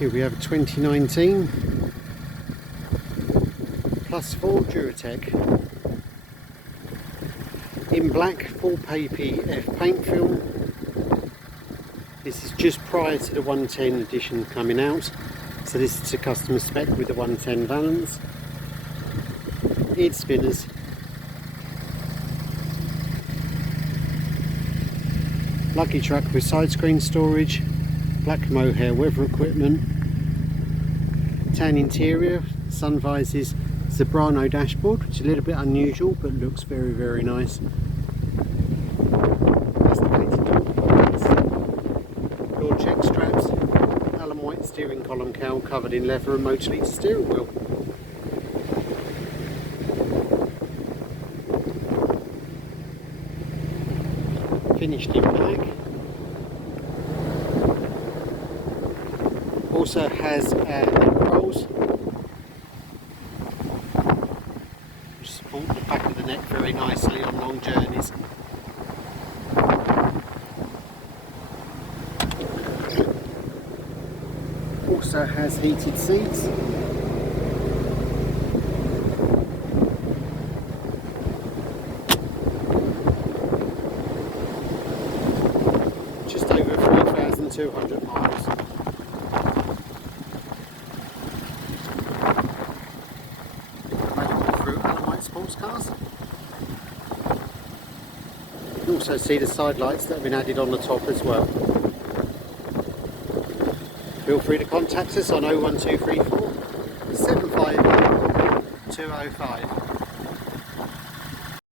Here we have a 2019 plus Ford Duratec in black full PPF paint film. This is just prior to the 110 edition coming out, so this is a customer spec with the 110 Valance. Eared spinners, luggage truck with Sidescreen storage, black Mohair weather equipment, tan interior, sun visors, Zebrano dashboard, which is a little bit unusual but looks very, very nice. Elasticated door check straps, alum white steering column cowl covered in leather and Moto-lita steering wheel. Finished in black. Also has neck rolls, which support the back of the neck very nicely on long journeys. Also has heated seats. Just over 3,200 miles. Sports cars. You can also see the side lights that have been added on the top as well. Feel free to contact us on 01234 751 205.